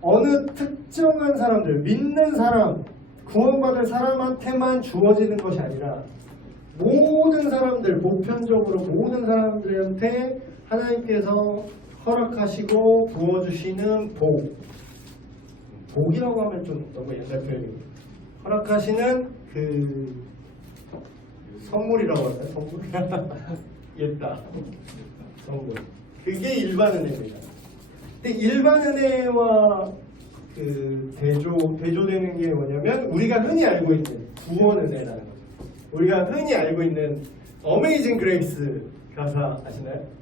어느 특정한 사람들, 믿는 사람, 구원받을 사람한테만 주어지는 것이 아니라 모든 사람들, 보편적으로 모든 사람들한테 하나님께서 허락하시고 부어주시는 복이라고 하면 좀 너무 옛날 표현이고, 허락하시는 그 선물이라고 하나요? 선물? 옛다. 선물. 그게 일반 은혜입니다. 근데 일반 은혜와 그 대조되는 게 뭐냐면, 우리가 흔히 알고 있는 구원 은혜라는 거죠. 우리가 흔히 알고 있는 어메이징 그레이스 가사 아시나요?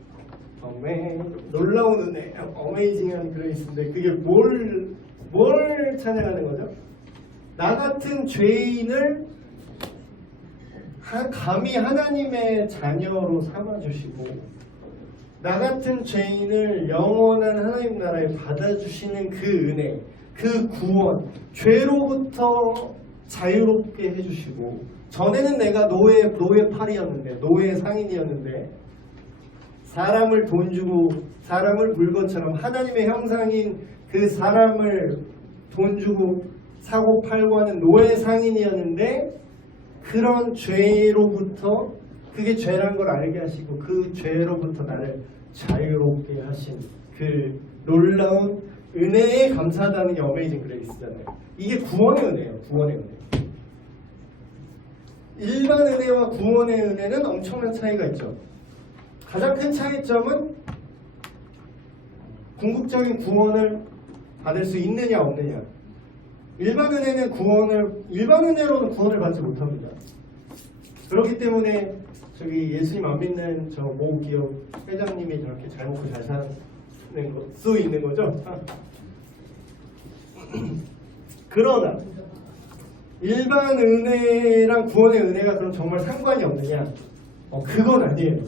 놀라운 은혜, 어메이징한 그레이스인데, 그게 뭘 찬양하는 거죠? 나 같은 죄인을 감히 하나님의 자녀로 삼아주시고, 나 같은 죄인을 영원한 하나님 나라에 받아주시는 그 은혜, 그 구원, 죄로부터 자유롭게 해주시고, 전에는 내가 노예 팔이었는데, 노예 상인이었는데, 사람을 돈 주고, 사람을 물건처럼 하나님의 형상인 그 사람을 돈 주고 사고 팔고 하는 노예 상인이었는데, 그런 죄로부터, 그게 죄란 걸 알게 하시고 그 죄로부터 나를 자유롭게 하신 그 놀라운 은혜에 감사하다는 게 어메이징 그레이스잖아요. 이게 구원의 은혜예요. 구원의 은혜. 일반 은혜와 구원의 은혜는 엄청난 차이가 있죠. 가장 큰 차이점은 궁극적인 구원을 받을 수 있느냐 없느냐. 일반 은혜로는 구원을 받지 못합니다. 그렇기 때문에 저기 예수님 안 믿는 저 모 기업 회장님이 저렇게 잘 먹고 잘 사는 수 있는 거죠. 그러나 일반 은혜랑 구원의 은혜가 그럼 정말 상관이 없느냐? 그건 아니에요.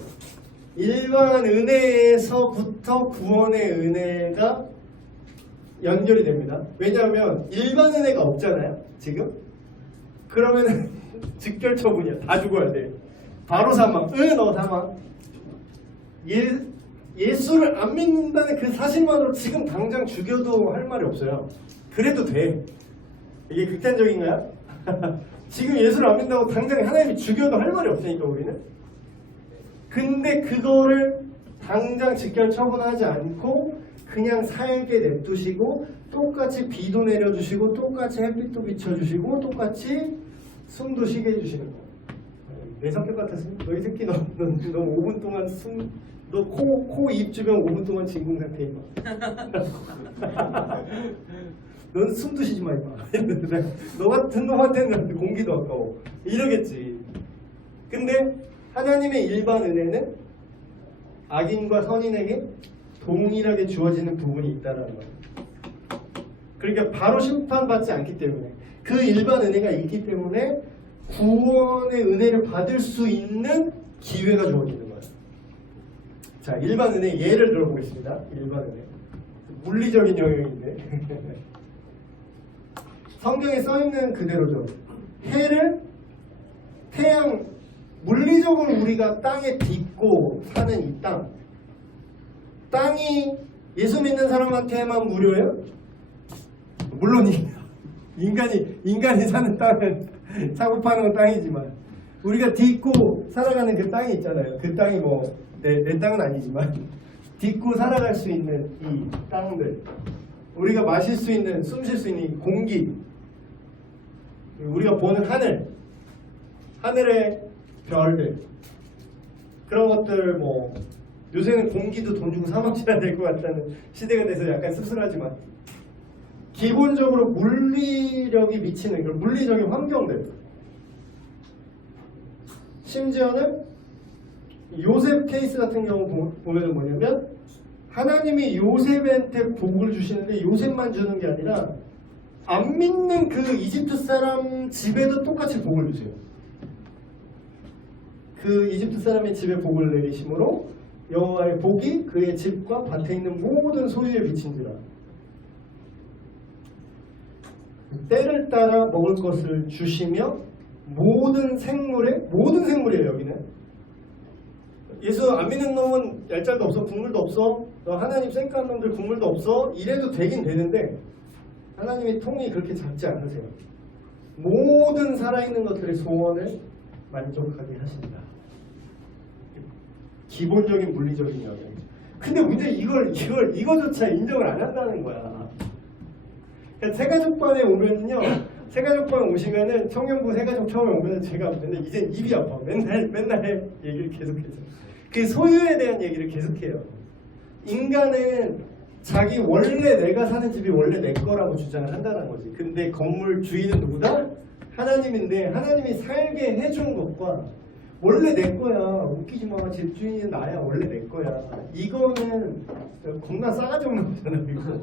일반 은혜에서부터 구원의 은혜가 연결이 됩니다. 왜냐하면 일반 은혜가 없잖아요, 지금. 그러면 직결 처분이야. 다 죽어야 돼. 바로 사망. 너 사망. 예수를 안 믿는다는 그 사실만으로 지금 당장 죽여도 할 말이 없어요. 그래도 돼. 이게 극단적인가요? 지금 예수를 안 믿는다고 당장 하나님이 죽여도 할 말이 없으니까 우리는. 근데 그거를 당장 직결 처분하지 않고 그냥 살게 냅두시고, 똑같이 비도 내려주시고, 똑같이 햇빛도 비춰주시고, 똑같이 숨도 쉬게 해주시는 거예요. 내 성격 같았으면 너희 새끼 너 5분 동안 너 코 입 주변 5분 동안 진공 상태 임마. 넌 숨도 쉬지 마 임마. 너 같은 놈한테는 공기도 아까워. 이러겠지. 근데 하나님의 일반 은혜는 악인과 선인에게 동일하게 주어지는 부분이 있다는 거예요. 그러니까 바로 심판받지 않기 때문에, 그 일반 은혜가 있기 때문에 구원의 은혜를 받을 수 있는 기회가 주어지는 거예요. 자, 일반 은혜 예를 들어보겠습니다. 일반 은혜. 물리적인 영역인데 성경에 써있는 그대로죠. 태양, 물리적으로 우리가 땅에 딛고 사는 이 땅이 예수 믿는 사람한테만 무료예요? 물론 인간이 사는 땅은 사고 파는 건 땅이지만, 우리가 딛고 살아가는 그 땅이 있잖아요. 그 땅이 내 땅은 아니지만 딛고 살아갈 수 있는 이 땅들, 우리가 마실 수 있는, 숨 쉴 수 있는 이 공기, 우리가 보는 하늘의 별들, 그런 것들, 요새는 공기도 돈 주고 사 마셔야 될 것 같다는 시대가 돼서 약간 씁쓸하지만, 기본적으로 물리력이 미치는 그런 물리적인 환경들, 심지어는 요셉 케이스 같은 경우 보면 뭐냐면, 하나님이 요셉한테 복을 주시는데 요셉만 주는 게 아니라 안 믿는 그 이집트 사람 집에도 똑같이 복을 주세요. 그 이집트 사람의 집에 복을 내리심으로 여호와의 복이 그의 집과 밭에 있는 모든 소유에 미친지라. 때를 따라 먹을 것을 주시며 모든 생물이에요. 여기는 예수 안 믿는 놈은 얄짤도 없어, 국물도 없어, 너 하나님 쌩까는 놈들 국물도 없어? 이래도 되긴 되는데 하나님의 통이 그렇게 작지 않으세요. 모든 살아있는 것들의 소원을 만족하게 하신다. 기본적인 물리적인 영역이죠. 근데 문제 이거조차 인정을 안 한다는 거야. 그러니까 세가족반에 오면요, 세가족반 오시면은 청년부 세가족 처음에 오면은 제가 맨날 이젠 입이 아파. 맨날 얘기를 계속해서 그 소유에 대한 얘기를 계속해요. 인간은 자기 원래 내가 사는 집이 원래 내 거라고 주장을 한다는 거지. 근데 건물 주인은 누구다? 하나님인데 하나님이 살게 해준 것과 원래 내 거야. 웃기지 마. 집주인은 나야. 원래 내 거야. 이거는 겁나 싸가지 없는 거잖아. 이거.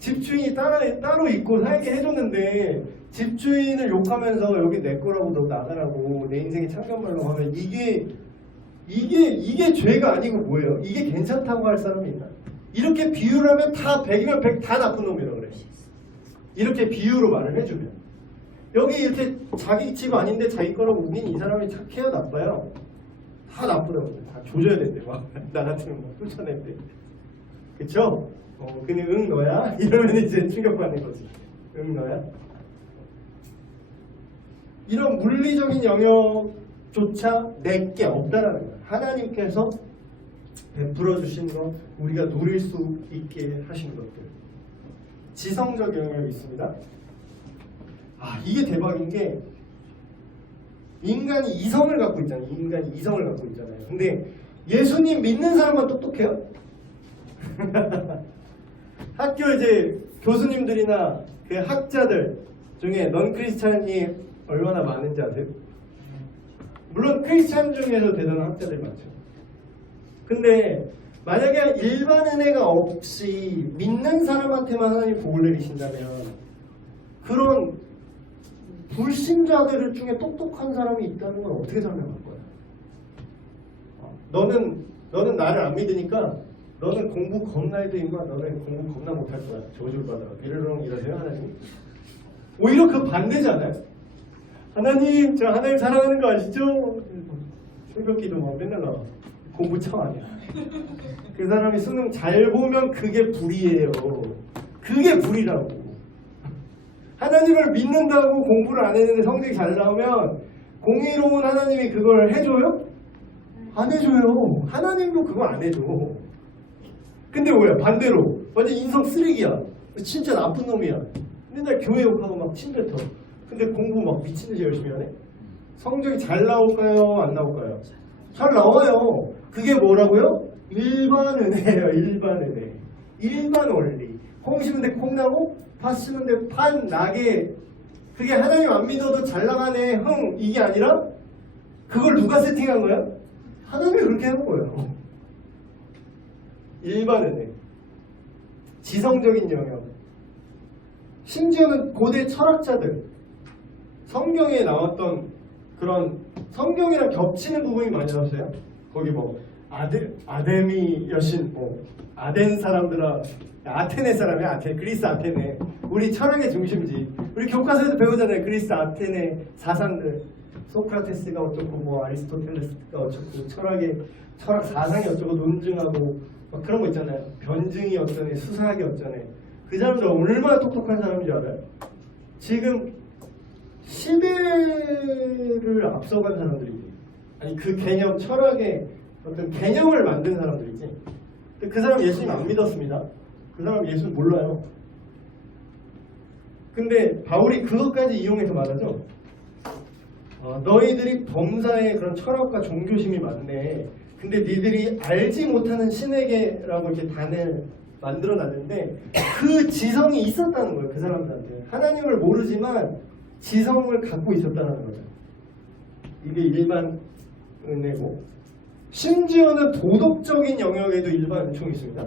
집주인이 따로 있고 살게 해줬는데 집주인을 욕하면서 여기 내 거라고 너 나가라고 내 인생에 참견말로 하면 이게 죄가 아니고 뭐예요? 이게 괜찮다고 할 사람이 있나? 이렇게 비유를 하면 다 100이면 100 다 나쁜 놈이라고 그래. 이렇게 비유로 말을 해주면 여기 이렇게 자기 집 아닌데 자기 거라고 우긴 이 사람이 착해요? 나빠요? 다 나쁘다고. 다 조져야 된대. 막 나 같으면 막 쫓아낸대. 그쵸? 그냥 응 너야? 이러면 이제 충격받는 거지. 응 너야? 이런 물리적인 영역조차 내게 없다라는 거야. 하나님께서 베풀어 주신 것, 우리가 누릴 수 있게 하신 것들. 지성적 영역이 있습니다. 이게 대박인 게 인간이 이성을 갖고 있잖아요. 인간이 이성을 갖고 있잖아요. 근데 예수님 믿는 사람만 똑똑해요? 학교 이제 교수님들이나 그 학자들 중에 넌 크리스찬이 얼마나 많은지 아세요? 물론 크리스찬 중에서 대단한 학자들 많죠. 근데 만약에 일반 은혜가 없이 믿는 사람한테만 하나님 복을 내리신다면 그런 불신자들 중에 똑똑한 사람이 있다는 건 어떻게 설명할 거야? 너는 나를 안 믿으니까 너는 공부 겁나 해도 임마 너는 공부 겁나 못할 거야. 저주를 받아라. 이러렁 이러세요 하나님? 오히려 그 반대잖아요. 하나님 저 하나님 사랑하는 거 아시죠? 새벽기도 막 맨날 나와. 공부 참 아니야. 그 사람이 수능 잘 보면 그게 불이에요. 그게 불이라고. 하나님을 믿는다고 공부를 안 했는데 성적이 잘 나오면 공의로운 하나님이 그걸 해줘요? 안 해줘요. 하나님도 그거 안 해줘. 근데 뭐야? 반대로 완전 인성 쓰레기야. 진짜 나쁜 놈이야. 맨날 교회 욕하고 막 침뱉어. 근데 공부 막 미친듯이 열심히 하네. 성적이 잘 나올까요? 안 나올까요? 잘 나와요. 그게 뭐라고요? 일반 은혜예요. 일반 은혜. 일반 원리. 콩 심은 데 콩 나고 팥 심은 데 팥 나게. 그게 하나님 안 믿어도 잘 나가네 흥 이게 아니라 그걸 누가 세팅한 거야? 하나님이 그렇게 하는 거예요. 일반 은혜. 지성적인 영역. 심지어는 고대 철학자들 성경에 나왔던 그런 성경이랑 겹치는 부분이 많이 나왔어요. 거기 뭐 아데미 여신 뭐 아덴 사람들아 아테네 사람이야. 그리스 아테네. 우리 철학의 중심지. 우리 교과서에도 배우잖아요. 그리스 아테네 사상들. 소크라테스가 어쩌고 뭐 아리스토텔레스가 어쩌고 철학 사상이 어쩌고 논증하고 막 그런 거 있잖아요. 변증이 어쩌네 수사학이 어쩌네. 그 사람들 얼마나 똑똑한 사람인 줄 알아요? 지금 시대를 앞서간 사람들이지. 아니 그 개념 철학의 어떤 개념을 만든 사람들이지. 그 사람 예수님 안 믿었습니다. 그 사람 예수님 몰라요. 근데 바울이 그것까지 이용해서 말하죠. 너희들이 범사에 그런 철학과 종교심이 많네. 근데 니들이 알지 못하는 신에게라고 이렇게 단을 만들어놨는데 그 지성이 있었다는 거예요. 그 사람들한테. 하나님을 모르지만 지성을 갖고 있었다는 거죠. 이게 일반 은혜고 심지어는 도덕적인 영역에도 일반 은총이 있습니다.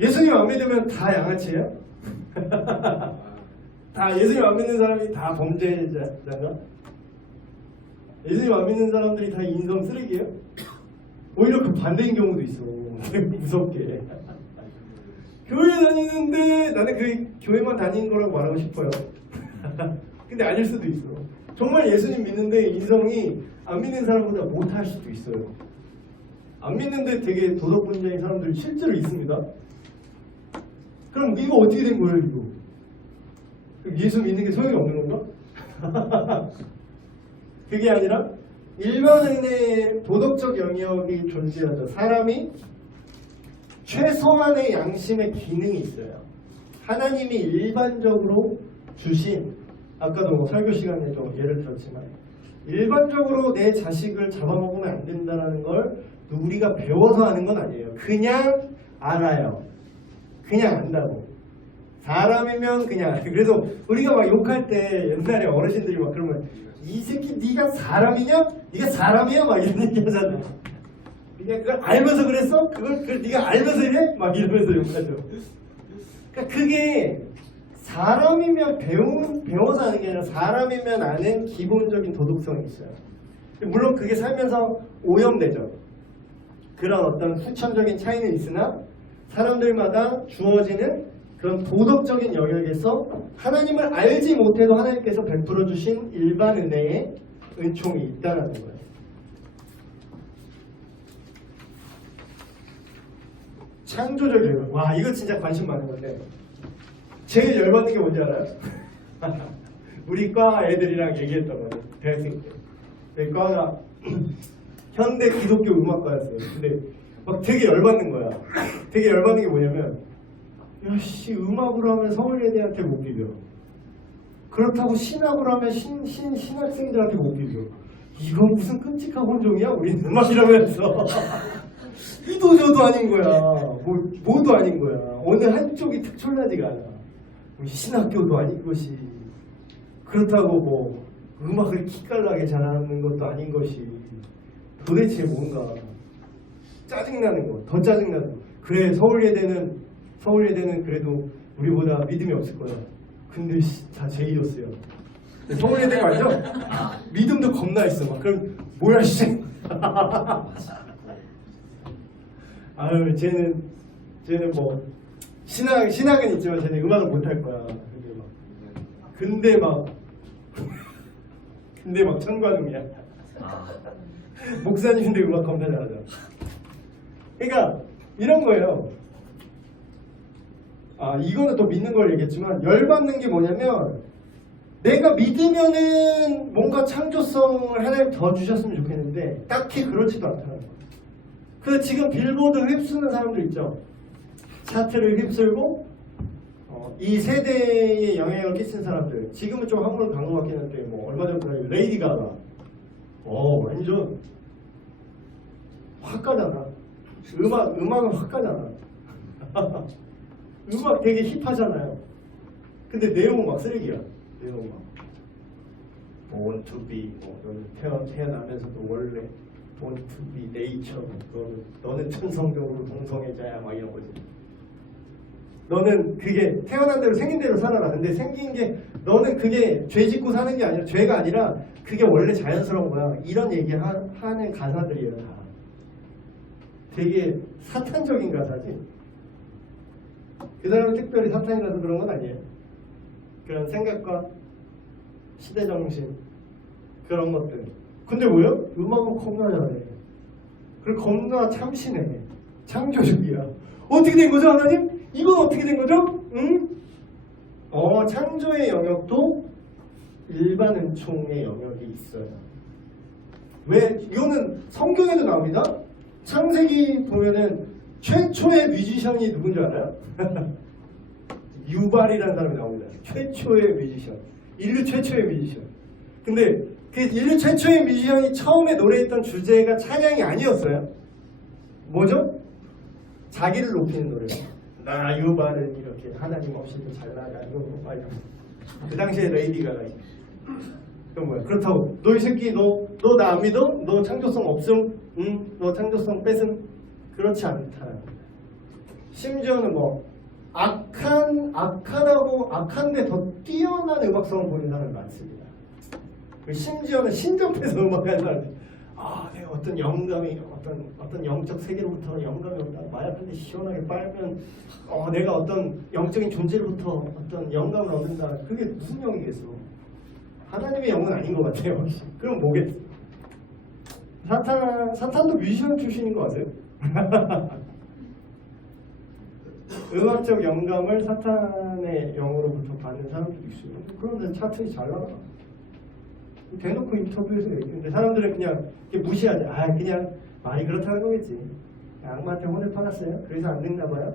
예수님 안 믿으면 다 양아치예요? 다 예수님 안 믿는 사람이 다 범죄자인가? 예수님 안 믿는 사람들이 다 인성 쓰레기예요? 오히려 그 반대인 경우도 있어. 무섭게. 교회 다니는데 나는 그 교회만 다니는 거라고 말하고 싶어요. 근데 아닐 수도 있어. 정말 예수님 믿는데 인성이 안 믿는 사람보다 못할 수도 있어요. 안 믿는데 되게 도덕분자인 사람들이 실제로 있습니다. 그럼 이거 어떻게 된 거예요, 이거? 예수 믿는 게 소용이 없는 건가? 그게 아니라 일반 은혜의 도덕적 영역이 존재하죠. 사람이 최소한의 양심의 기능이 있어요. 하나님이 일반적으로 주신, 아까도 뭐 설교 시간에 좀 예를 들었지만, 일반적으로 내 자식을 잡아먹으면 안 된다는 걸 우리가 배워서 하는 건 아니에요. 그냥 알아요. 그냥 안다고. 사람이면 그냥. 그래서 우리가 막 욕할 때 옛날에 어르신들이 막 그러면 이 새끼 네가 사람이냐? 네가 사람이야? 막 이런 얘기 하잖아. 그냥 그걸 알면서 그랬어? 그걸 네가 알면서 이래? 막 이러면서 욕하죠. 그러니까 그게 사람이면 배워서 하는 게 아니라 사람이면 아는 기본적인 도덕성이 있어요. 물론 그게 살면서 오염되죠. 그런 어떤 후천적인 차이는 있으나 사람들마다 주어지는 그런 도덕적인 영역에서 하나님을 알지 못해도 하나님께서 베풀어 주신 일반 은혜의 은총이 있다는 거예요. 창조적 영역. 와, 이거 진짜 관심 많은 건데 제일 열받는 게 뭔지 알아요? 우리 과 애들이랑 얘기했던 거예요. 대학생 때. 저희 과가 현대 기독교 음악과였어요. 근데 막 되게 열받는 거야. 되게 열받는 게 뭐냐면, 야씨, 음악으로 하면 서울예대한테 못 비벼. 그렇다고 신학으로 하면 신학생들한테 못 비벼. 이건 무슨 끔찍한 혼종이야? 우리는 음악이라면서. 이도저도 아닌 거야. 뭐도 아닌 거야. 어느 한쪽이 특출나지가 않아. 신학교도 아닌 것이, 그렇다고 뭐 음악을 기깔나게 잘하는 것도 아닌 것이, 도대체 뭔가 짜증나는 거, 더 짜증나는 거. 그래, 서울예대는 그래도 우리보다 믿음이 없을 거야. 근데 다 제이였어요. 서울예대가 아니죠? 믿음도 겁나 있어. 막 그럼 뭐야 씨. 아유, 쟤는 뭐 신학은 있지만 쟤는 음악을 못할 거야. 근데 막 천관음이야. 목사님인데 음악 겁나 잘하잖아. 그러니까 이런 거예요. 아, 이거는 또 믿는 걸 얘기했지만, 열받는 게 뭐냐면, 내가 믿으면은 뭔가 창조성을 하나님 더 주셨으면 좋겠는데 딱히 그렇지도 않다는 거예요. 그 지금 빌보드 휩쓰는 사람들 있죠. 차트를 휩쓸고 이 세대에 영향을 끼친 사람들. 지금은 좀 한물 간 것 같긴 한데, 뭐 얼마 전에 레이디 가가 완전 확 가잖아. 음악은 확 가잖아. 음악 되게 힙하잖아요. 근데 내용은 막 쓰레기야. 내용은 막 born to be, 너는 태어나면서도 원래 born to be nature, 너는 천성적으로 동성애자야, 막 이런 거지. 너는 그게 태어난 대로 생긴 대로 살아라. 근데 생긴 게, 너는 그게 죄 짓고 사는 게 아니라, 죄가 아니라 그게 원래 자연스러운 거야. 이런 얘기 하는 가사들이에요, 다. 되게 사탄적인 가사지. 그 사람은 특별히 사탄이라서 그런 건 아니에요. 그런 생각과 시대정신, 그런 것들. 근데 뭐요? 음악은 겁나 잘해. 그리고 겁나 참신해. 창조적이야. 어떻게 된 거죠, 하나님? 이건 어떻게 된 거죠? 응? 창조의 영역도 일반 은총의 영역이 있어요. 왜? 이거는 성경에도 나옵니다. 창세기 보면은 최초의 뮤지션이 누군지 알아요? 유발이라는 사람이 나옵니다. 최초의 뮤지션. 인류 최초의 뮤지션. 근데 그 인류 최초의 뮤지션이 처음에 노래했던 주제가 찬양이 아니었어요. 뭐죠? 자기를 높이는 노래예요. 나 유발은 이렇게 하나님 없이도 잘 나가고, 그 당시에 레이디 가가 그건 뭐야? 그렇다고 너 이 새끼 너 나 안 믿어? 너 창조성 없음? 응? 너 창조성 뺏음? 그렇지 않다는 거야. 심지어는 뭐 악한데 더 뛰어난 음악성을 보이는 사람이 많습니다. 심지어는 신접해서 음악하는 사람들. 내가 어떤 영감이 어떤 영적 세계로부터 영감이 온다. 마약 한 대 시원하게 빨면 내가 어떤 영적인 존재로부터 어떤 영감을 얻는다. 그게 무슨 영이겠어? 하나님의 영은 아닌 것 같아요. 그럼 뭐겠어? 사탄도 뮤지션 출신인 거 아세요? 음악적 영감을 사탄의 영으로부터 받는 사람들도 있어요. 그런데 차트에 잘 나가. 대놓고 인터뷰에서 얘기했는데 사람들은 그냥 무시하지. 아, 그냥 말이 그렇다는 거겠지. 악마한테 혼을 팔았어요. 그래서 안 됐나 봐요.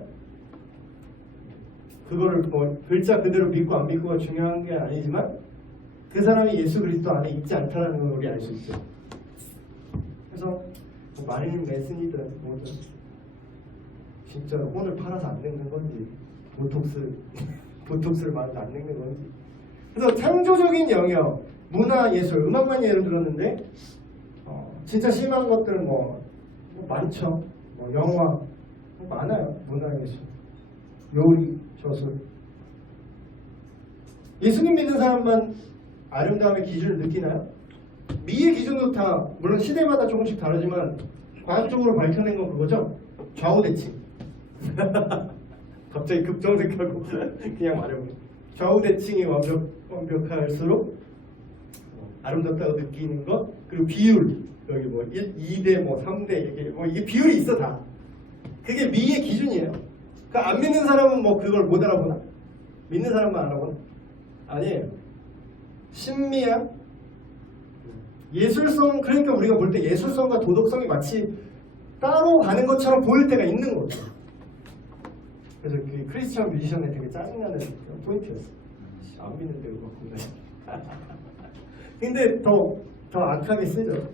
그거를 뭐 글자 그대로 믿고 안 믿고가 중요한 게 아니지만 그 사람이 예수 그리스도 안에 있지 않다는 걸 우리 알 수 있죠. 그래서 뭐 마릴린 맨슨이든 뭐든 진짜 혼을 팔아서 안 늙는 건지 보톡스를 맞아서 안 늙는 건지. 그래서 창조적인 영역, 문화, 예술, 음악만 예를 들었는데 진짜 심한 것들은 뭐 많죠. 뭐 영화 많아요. 문화, 예술, 요리, 저술. 예수님 믿는 사람만 아름다움의 기준을 느끼나요? 미의 기준도 다 물론 시대마다 조금씩 다르지만 과학적으로 밝혀낸 건 그거죠. 좌우대칭. 갑자기 급정색하고 그냥 말해보면 좌우대칭이 완벽할수록 아름답다고 느끼는 것, 그리고 비율, 여기 뭐 2대 뭐 3대 이게 비율이 있어 다. 그게 미의 기준이에요. 그러니까 안 믿는 사람은 뭐 그걸 못 알아보나? 믿는 사람만 알아보나? 아니에요. 신미학, 예술성, 그러니까 우리가 볼 때 예술성과 도덕성이 마치 따로 가는 것처럼 보일 때가 있는 거죠. 그래서 그 크리스찬 뮤지션에 되게 짜증나는 포인트였어. 안 믿는데 그거 보면. 근데 더 악하게 쓰죠.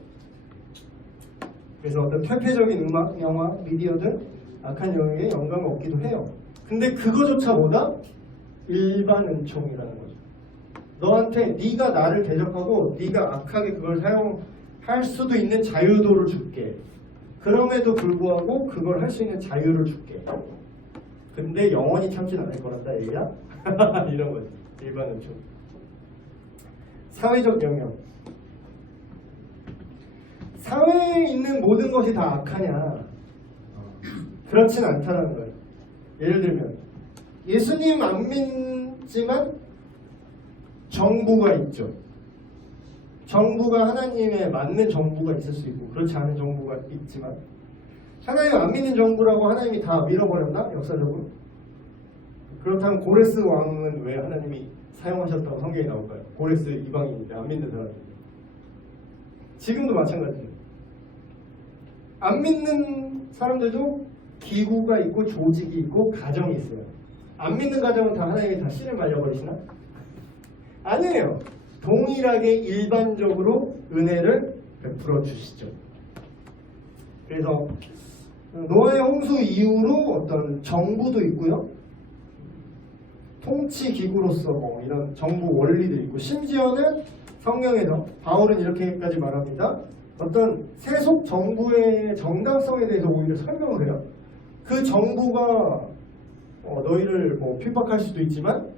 그래서 어떤 퇴폐적인 음악, 영화, 미디어들 악한 영역에 영감을 얻기도 해요. 근데 그거조차보다 일반 은총이라는 거죠. 너한테 네가 나를 대적하고 네가 악하게 그걸 사용할 수도 있는 자유도를 줄게. 그럼에도 불구하고 그걸 할 수 있는 자유를 줄게. 근데 영원히 참진 않을 거란다 얘기야? 이런 거지. 일반 은총. 사회적 영역. 사회에 있는 모든 것이 다 악하냐? 그렇진 않다는 거예요. 예를 들면 예수님 안 믿지만 정부가 있죠. 정부가 하나님에 맞는 정부가 있을 수 있고 그렇지 않은 정부가 있지만 하나님 안 믿는 정부라고 하나님이 다 밀어버렸나? 역사적으로? 그렇다면 고레스 왕은 왜 하나님이 사용하셨다고 성경에 나올까요? 고레스 이방인인데 안 믿는 사람인데. 지금도 마찬가지예요. 안 믿는 사람들도 기구가 있고 조직이 있고 가정이 있어요. 안 믿는 가정은 다 하나님이 다 씨를 말려버리시나? 아니에요. 동일하게 일반적으로 은혜를 베풀어 주시죠. 그래서 노아의 홍수 이후로 어떤 정부도 있고요. 통치 기구로서 뭐 이런 정부 원리도 있고 심지어는 성경에서 바울은 이렇게까지 말합니다. 어떤 세속 정부의 정당성에 대해서 오히려 설명을 해요. 그 정부가 너희를 뭐 핍박할 수도 있지만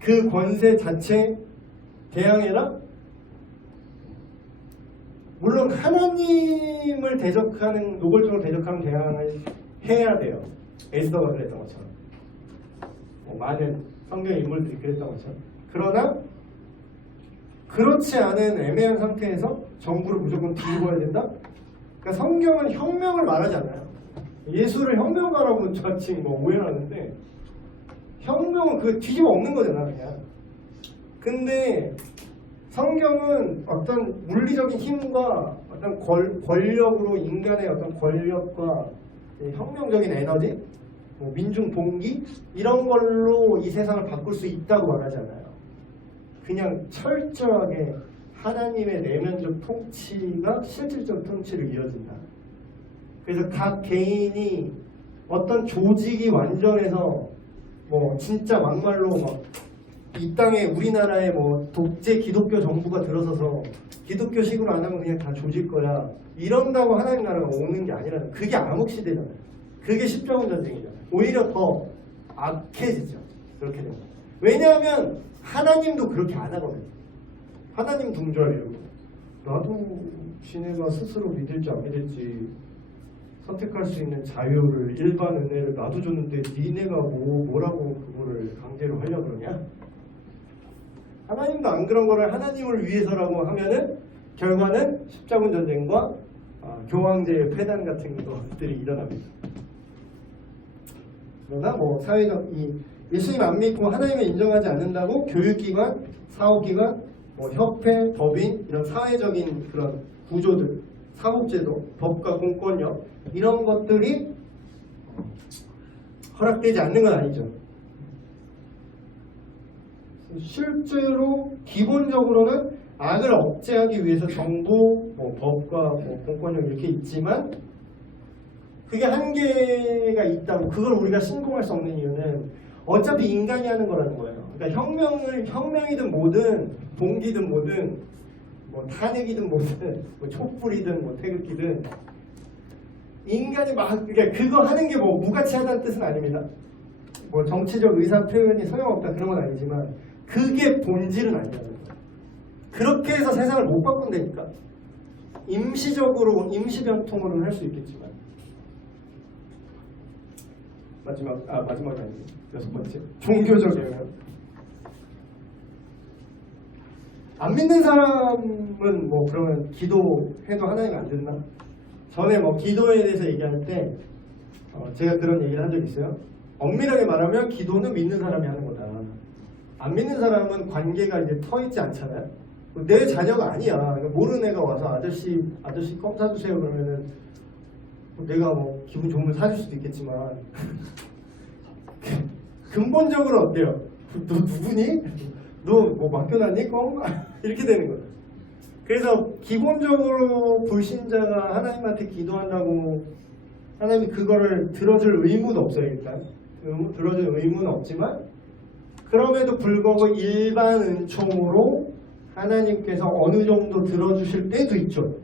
그 권세 자체 대항해라. 물론 하나님을 대적하는 노골적으로 대적하는 대항을 해야 돼요. 에스더가 그랬던 것처럼 많은 성경 인물들이 그랬던 것처럼. 그러나 그렇지 않은 애매한 상태에서 정부를 무조건 뒤집어야 된다? 그러니까 성경은 혁명을 말하지 않아요. 예수를 혁명가라고 자칭 오해하는데 혁명은 그 뒤집어 엎는 거잖아 그냥. 근데 성경은 어떤 물리적인 힘과 어떤 권력으로 인간의 어떤 권력과 혁명적인 에너지, 민중 봉기 이런 걸로 이 세상을 바꿀 수 있다고 말하잖아요. 그냥 철저하게 하나님의 내면적 통치가 실질적 통치를 이어진다. 그래서 각 개인이 어떤 조직이 완전해서 진짜 막말로 이 땅에 우리나라에 독재 기독교 정부가 들어서서 기독교식으로 안 하면 그냥 다 조질 거야 이런다고 하나님 나라가 오는 게 아니라는, 그게 암흑시대잖아요. 그게 십자군 전쟁이잖아요. 오히려 더 악해지죠. 그렇게 되면. 왜냐하면 하나님도 그렇게 안 하거든요. 하나님 둥절이고 나도 지네가 스스로 믿을지 안 믿을지 선택할 수 있는 자유를, 일반 은혜를 나도 줬는데 니네가 뭐라고 그거를 강제로 하려고 그러냐? 하나님도 안 그런 거를 하나님을 위해서라고 하면은 결과는 십자군 전쟁과 교황제의 폐단 같은 것들이 일어납니다. 그러나 뭐 사회적 예수님 안 믿고 하나님을 인정하지 않는다고 교육기관, 사업기관, 뭐 협회, 법인 이런 사회적인 그런 구조들, 사법제도, 법과 공권력 이런 것들이 허락되지 않는 건 아니죠. 실제로 기본적으로는 악을 억제하기 위해서 정부, 뭐 법과 뭐 공권력 이렇게 있지만 그게 한계가 있다고 그걸 우리가 신공할 수 없는 이유는 어차피 인간이 하는 거라는 거예요. 그러니까 혁명이든 뭐든 봉기든 뭐든 뭐 탄핵이든 뭐든 뭐 촛불이든 뭐 태극기든 인간이 막 그러니까 그거 하는 게 뭐 무가치하다는 뜻은 아닙니다. 뭐 정치적 의사 표현이 소용없다 그런 건 아니지만 그게 본질은 아니라는 거예요. 그렇게 해서 세상을 못 바꾼다니까. 임시적으로 임시변통으로는 할 수 있겠지만 마지막이 아니고 6번째 종교적 영향. 안 믿는 사람은 뭐 그러면 기도해도 하나님 안 듣나? 전에 뭐 기도에 대해서 얘기할 때 제가 그런 얘기를 한 적 있어요. 엄밀하게 말하면 기도는 믿는 사람이 하는 거다. 안 믿는 사람은 관계가 이제 터 있지 않잖아요. 내 자녀가 아니야. 모르는 애가 와서 아저씨 껌 사주세요 그러면은 내가 뭐 기분 좋으면 사줄 수도 있겠지만 근본적으로 어때요? 너 누구니? 너 뭐 맡겨놨니? 껌? 이렇게 되는 거예요. 그래서 기본적으로 불신자가 하나님한테 기도한다고 하나님이 그거를 들어줄 의무는 없어요. 일단 들어줄 의무는 없지만 그럼에도 불구하고 일반 은총으로 하나님께서 어느 정도 들어주실 때도 있죠.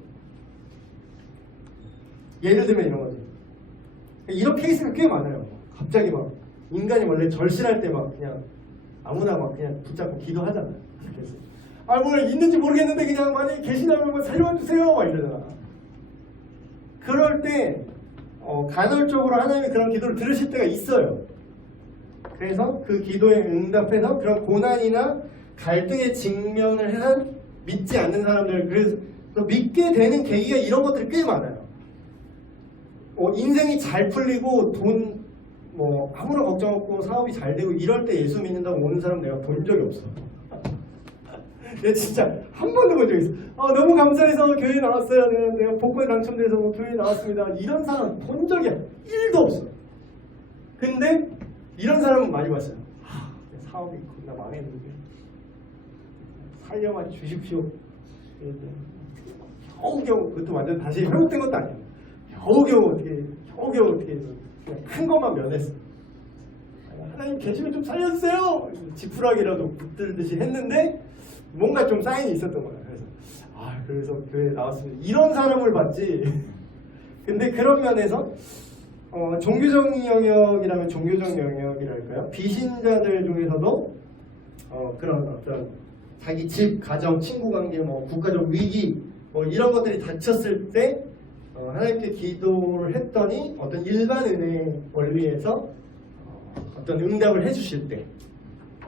예를 들면 이런 거죠. 이런 케이스가 꽤 많아요. 갑자기 막 인간이 원래 절실할 때 막 그냥 아무나 막 그냥 붙잡고 기도하잖아요. 그래서 뭐 있는지 모르겠는데 그냥 만약에 계시다면 뭐 살려와 주세요 막 이러잖아. 그럴 때 간헐적으로 하나님이 그런 기도를 들으실 때가 있어요. 그래서 그 기도에 응답해서 그런 고난이나 갈등에 직면을 한 믿지 않는 사람들 그래서 믿게 되는 계기가 이런 것들이 꽤 많아요. 인생이 잘 풀리고 돈 뭐 아무런 걱정 없고 사업이 잘 되고 이럴 때 예수 믿는다고 오는 사람 내가 본 적이 없어. 내가 진짜 한 번도 본 적이 있어. 너무 감사해서 교회에 나왔어요. 내가 복권에 당첨돼서 교회에 나왔습니다. 이런 사람 본 적이 1도 없어. 근데 이런 사람은 많이 봤어요. 사업이 겁나 망했는데 살려만 주십시오. 겨우겨우 그것도 완전 다시 회복된 것도 아니야. 겨우겨우 어떻게 큰 것만 면했어. 하나님 계시면 좀 살려주세요. 지푸라기라도 붙들듯이 했는데 뭔가 좀 사인이 있었던 거야. 그래서 교회에 나왔습니다. 이런 사람을 봤지. 근데 그런 면에서 종교적 영역이라면 종교적 영역이랄까요? 비신자들 중에서도 그런 어떤 자기 집, 가정, 친구 관계, 뭐 국가적 위기 뭐 이런 것들이 닥쳤을 때 하나님께 기도를 했더니 어떤 일반 은혜 원리에서 어떤 응답을 해주실 때.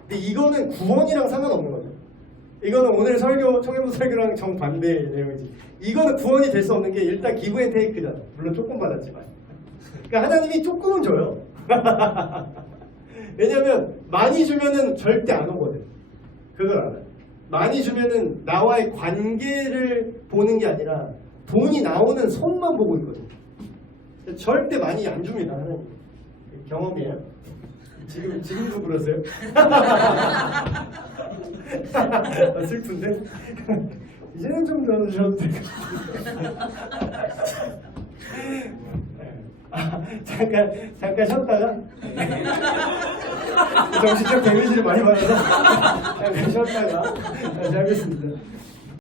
근데 이거는 구원이랑 상관없는 거죠. 이거는 오늘 설교, 청년부 설교랑 정반대의 내용이지. 이거는 구원이 될 수 없는 게 일단 기브 앤 테이크잖아. 물론 조금 받았지만. 그러니까 하나님이 조금은 줘요. 왜냐면 많이 주면은 절대 안 오거든. 그걸 알아요. 많이 주면은 나와의 관계를 보는 게 아니라 돈이 나오는 손만 보고 있거든. 절대 많이 안 줍니다. 하나님. 경험이에요. 지금도 그러세요? 슬픈데? 이제는 좀 더 주셔도 될 것 같아요. 잠깐 쉬었다가 정신적 데미지를 많이 받아서 잠깐 쉬었다가 다시 하겠습니다.